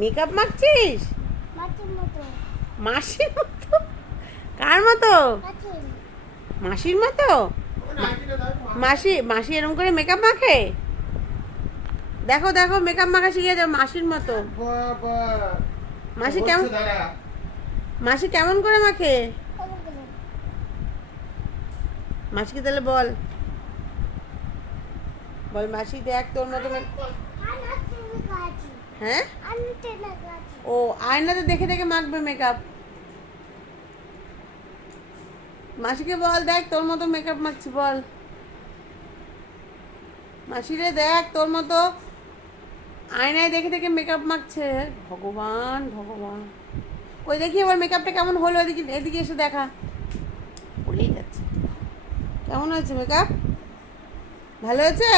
Makeup মাখছিস? মাসির মতো? কার মতো? মাসির মতো? মাসি মাসি এরকম করে মেকআপ মাখে? দেখো দেখো মেকআপ মাখা শিখে যাও মাসির মতো। মাসি কেমন মাসি কেমন করে মাখে? মাসিকে তাহলে বল বল মাসি দেখ তোর মতো হ্যাঁ ও আয়নাতে দেখে দেখে মাখবে মেকআপ। মাসিকে বল দেখ তোর মতো মেকআপ মাখছি বল। মাসি রে দেখ তোর মতো আয়নায় দেখে দেখে মেকআপ মাখছে। ভগবান ভগবান কই দেখি এবার মেকআপটা কেমন হলো, এদিকে এদিকে এসে দেখা। পড়েই যাচ্ছে। কেমন হয়েছে মেকআপ? ভালো হয়েছে?